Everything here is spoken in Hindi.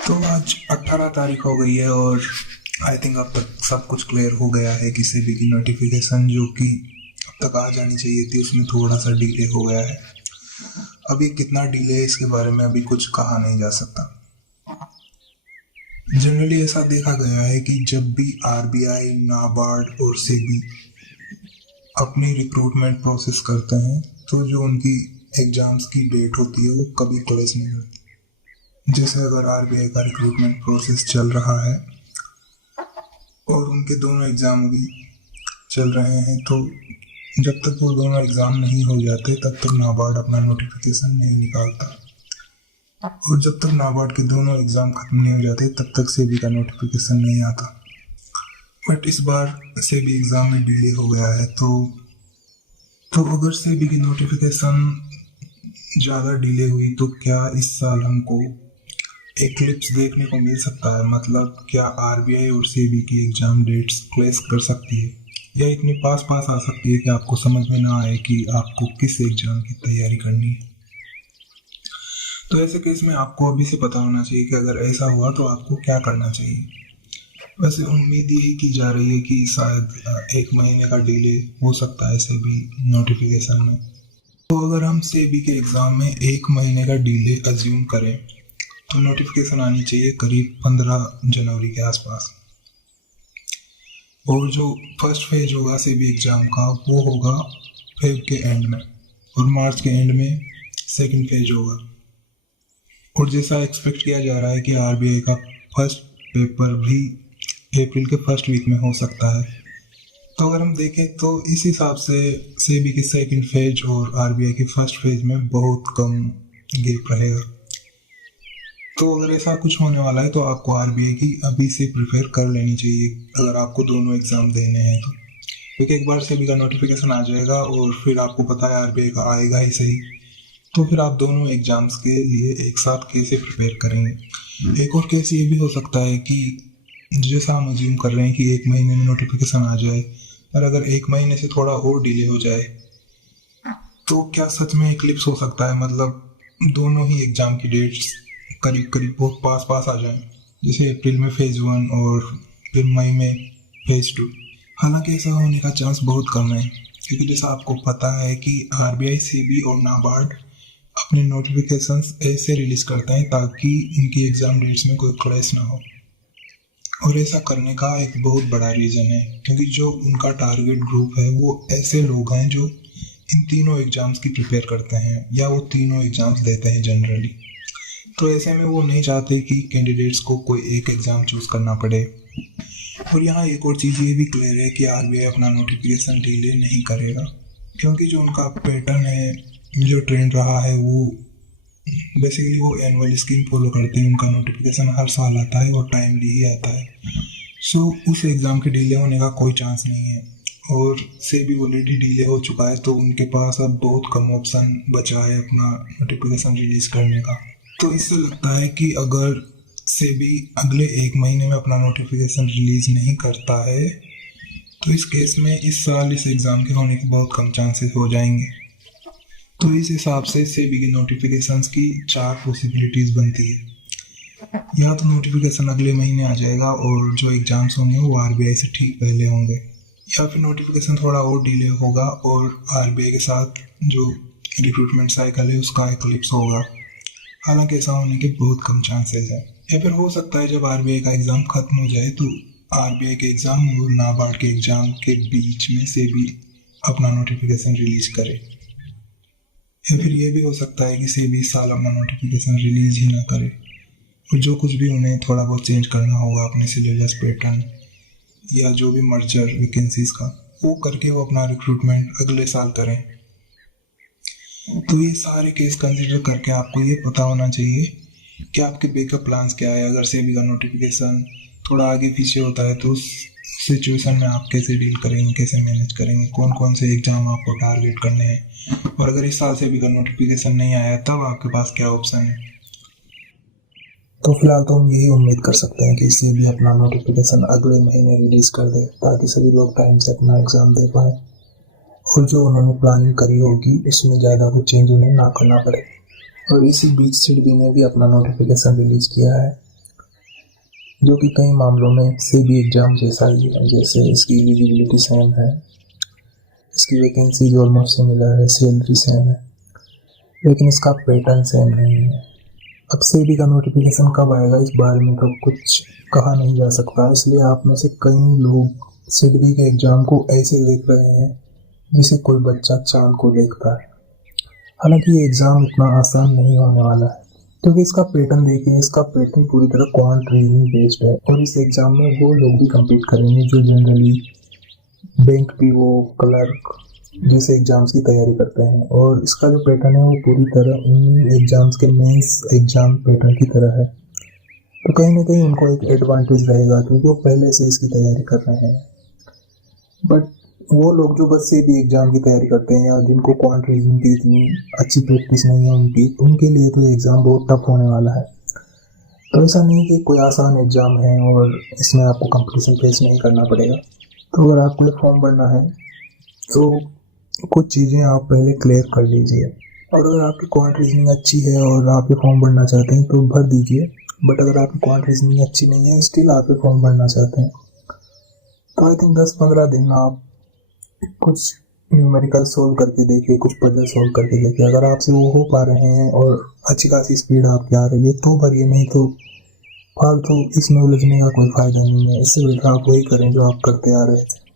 तो आज 18 तारीख हो गई है और आई थिंक अब तक सब कुछ क्लियर हो गया है कि सेबी की नोटिफिकेशन जो कि अब तक आ जानी चाहिए थी उसमें थोड़ा सा डिले हो गया है। अभी कितना डिले है इसके बारे में अभी कुछ कहा नहीं जा सकता। जनरली ऐसा देखा गया है कि जब भी आरबीआई, नाबार्ड और सेबी अपनी रिक्रूटमेंट प्रोसेस करते हैं तो जो उनकी एग्जाम्स की डेट होती है वो कभी क्लोज नहीं होती। जैसे अगर आरबीआई का रिक्रूटमेंट प्रोसेस चल रहा है और उनके दोनों एग्ज़ाम भी चल रहे हैं तो जब तक वो दोनों एग्ज़ाम नहीं हो जाते तब तक नाबार्ड अपना नोटिफिकेशन नहीं निकालता, और जब तक नाबार्ड के दोनों एग्ज़ाम खत्म नहीं हो जाते तब तक सेबी का नोटिफिकेशन नहीं आता। बट इस बार सेबी एग्ज़ाम में डिले हो गया है तो अगर सेबी की नोटिफिकेशन ज़्यादा डिले हुई तो क्या इस साल हमको एक्लिप्स देखने को मिल सकता है? मतलब क्या आरबीआई और सेबी की एग्जाम डेट्स क्लैश कर सकती है या इतनी पास पास आ सकती है कि आपको समझ में ना आए कि आपको किस एग्जाम की तैयारी करनी है? तो ऐसे केस में आपको अभी से पता होना चाहिए कि अगर ऐसा हुआ तो आपको क्या करना चाहिए। वैसे उम्मीद यही की जा रही है कि शायद 1 महीने का डिले हो सकता है सेबी नोटिफिकेशन में। तो अगर हम सेबी के एग्ज़ाम में 1 महीने का डिले अज्यूम करें तो नोटिफिकेशन आनी चाहिए करीब 15 जनवरी के आसपास, और जो फर्स्ट फेज होगा सेबी एग्ज़ाम का वो होगा फेब के एंड में, और मार्च के एंड में सेकंड फेज होगा। और जैसा एक्सपेक्ट किया जा रहा है कि आरबीआई का फर्स्ट पेपर भी अप्रैल के फर्स्ट वीक में हो सकता है। तो अगर हम देखें तो इस हिसाब से सेबी के सेकंड फेज और आरबीआई के फर्स्ट फेज में बहुत कम गैप रहेगा। तो अगर ऐसा कुछ होने वाला है तो आपको आरबीआई की अभी से प्रिपेयर कर लेनी चाहिए अगर आपको दोनों एग्ज़ाम देने हैं तो, क्योंकि एक बार सेबी का नोटिफिकेशन आ जाएगा और फिर आपको पता है आरबीआई का आएगा ही सही, तो फिर आप दोनों एग्ज़ाम्स के लिए एक साथ कैसे प्रिपेयर करेंगे। एक और केस ये भी हो सकता है कि जैसा हम अज्यूम कर रहे हैं कि 1 महीने में नोटिफिकेशन आ जाए, और अगर 1 महीने से थोड़ा और डिले हो जाए तो क्या सच में एक्लिप्स हो सकता है? मतलब दोनों ही एग्ज़ाम की डेट्स करीब करीब बहुत पास पास आ जाए, जैसे अप्रैल में फेज़ 1 और फिर मई में फेज़ 2। हालांकि ऐसा होने का चांस बहुत कम है, क्योंकि जैसा आपको पता है कि आरबीआई, सेबी और नाबार्ड अपने नोटिफिकेशंस ऐसे रिलीज करते हैं ताकि इनकी एग्ज़ाम डेट्स में कोई क्लैश ना हो। और ऐसा करने का एक बहुत बड़ा रीज़न है क्योंकि जो उनका टारगेट ग्रुप है वो ऐसे लोग हैं जो इन तीनों एग्ज़ाम्स की प्रिपेयर करते हैं या वो तीनों एग्ज़ाम्स देते हैं जनरली। तो ऐसे में वो नहीं चाहते कि कैंडिडेट्स को कोई एक एग्ज़ाम चूज़ करना पड़े। और यहाँ एक और चीज़ ये भी क्लियर है कि आरबीआई अपना नोटिफिकेशन डिले नहीं करेगा, क्योंकि जो उनका पैटर्न है, जो ट्रेंड रहा है, वो बेसिकली वो एनुअल स्कीम फॉलो करते हैं। उनका नोटिफिकेशन हर साल आता है और टाइमली ही आता है। सो उस एग्ज़ाम के डिले होने का कोई चांस नहीं है, और से भी ऑलरेडी डिले हो चुका है तो उनके पास अब बहुत कम ऑप्शन बचा है अपना नोटिफिकेशन रिलीज करने का। तो इससे लगता है कि अगर सेबी अगले 1 महीने में अपना नोटिफिकेशन रिलीज नहीं करता है तो इस केस में इस साल इस एग्ज़ाम के होने के बहुत कम चांसेस हो जाएंगे। तो इस हिसाब से सेबी के नोटिफिकेशंस की 4 पॉसिबिलिटीज़ बनती है। या तो नोटिफिकेशन अगले महीने आ जाएगा और जो एग्ज़ाम्स होंगे वो आरबीआई से ठीक पहले होंगे, या फिर नोटिफिकेशन थोड़ा और डिले होगा और आरबीआई के साथ जो रिक्रूटमेंट साइकिल है उसका एक्लिप्स होगा। हालांकि ऐसा होने के बहुत कम चांसेस हैं। या फिर हो सकता है जब आरबीआई का एग्ज़ाम खत्म हो जाए तो आरबीआई के एग्ज़ाम और नाबार्ड के एग्ज़ाम के बीच में से भी अपना नोटिफिकेशन रिलीज करे। या फिर ये भी हो सकता है कि सेबी इस साल अपना नोटिफिकेशन रिलीज ही ना करे और जो कुछ भी उन्हें थोड़ा बहुत चेंज करना होगा अपने सिलेबस पैटर्न या जो भी मर्जर वैकेंसीज का, वो करके वो अपना रिक्रूटमेंट अगले साल करें। तो ये सारे केस कंसिडर करके आपको ये पता होना चाहिए कि आपके बैकअप प्लान्स क्या है। अगर सेबी का नोटिफिकेशन थोड़ा आगे पीछे होता है तो उस सिचुएशन में आप कैसे डील करेंगे, कैसे मैनेज करेंगे, कौन कौन से एग्ज़ाम आपको टारगेट करने हैं, और अगर इस साल सेबी का नोटिफिकेशन नहीं आया तब आपके पास क्या ऑप्शन है। तो फिलहाल तो हम यही उम्मीद कर सकते हैं कि सेबी अपना नोटिफिकेशन अगले महीने रिलीज कर दे ताकि सभी लोग टाइम से अपना एग्ज़ाम दे पाए और जो उन्होंने प्लानिंग करी होगी उसमें ज़्यादा कुछ चेंज उन्हें ना करना पड़े। और इसी बीच सिडबी ने भी अपना नोटिफिकेशन रिलीज किया है जो कि कई मामलों में सेबी एग्ज़ाम जैसा ही है। जैसे इसकी एलिजिबिलिटी सेम है, इसकी वैकेंसीज ऑलमोस्ट सिमिलर है, सैलरी सेम है, लेकिन इसका पैटर्न सेम नहीं है। अब सेबी का नोटिफिकेशन कब आएगा इस बारे में तो कुछ कहा नहीं जा सकता, इसलिए आप में से कई लोग सेबी के एग्ज़ाम को ऐसे देख रहे हैं जैसे कोई बच्चा चांद को देखता है। हालांकि ये एग्ज़ाम इतना आसान नहीं होने वाला है, क्योंकि इसका पैटर्न देखिए, इसका पैटर्न पूरी तरह क्वांट रीजनिंग बेस्ड है। और इस एग्ज़ाम में वो लोग भी कम्पीट करेंगे जो जनरली बैंक पीओ, क्लर्क जैसे एग्ज़ाम्स की तैयारी करते हैं। और इसका जो पैटर्न है वो पूरी तरह उन एग्ज़ाम्स के मेंस एग्ज़ाम पैटर्न की तरह है। तो कहीं ना कहीं उनको एक एडवांटेज रहेगा, क्योंकि वो पहले से इसकी तैयारी कर रहे हैं। बट वो लोग जो बस सेबी एग्ज़ाम की तैयारी करते हैं या जिनको क्वांट रीजनिंग की इतनी अच्छी प्रैक्टिस नहीं है उनके लिए तो ये एग्ज़ाम बहुत टफ होने वाला है। तो ऐसा नहीं कि कोई आसान एग्ज़ाम है और इसमें आपको कंपटीशन फेस नहीं करना पड़ेगा। तो अगर आपको एक फॉर्म भरना है तो कुछ चीज़ें आप पहले क्लियर कर लीजिए। और अगर आपकी क्वांट रीजनिंग अच्छी है और आप ये फॉर्म भरना चाहते हैं तो भर दीजिए। बट अगर आपकी क्वांट रीजनिंग अच्छी नहीं है, स्टिल आप ये फॉर्म भरना चाहते हैं, तो आई थिंक 10-15 दिन आप कुछ न्यूमेरिकल सोल्व करके देखिए, कुछ पजल सोल्व करके देखिए। अगर आपसे वो हो पा रहे हैं और अच्छी खासी स्पीड आपकी आ रही है तो भरिए, नहीं तो फालतू इसमें उलझने का कोई फ़ायदा नहीं है। इससे बेटर आप वही करें जो आप करते आ रहे थे।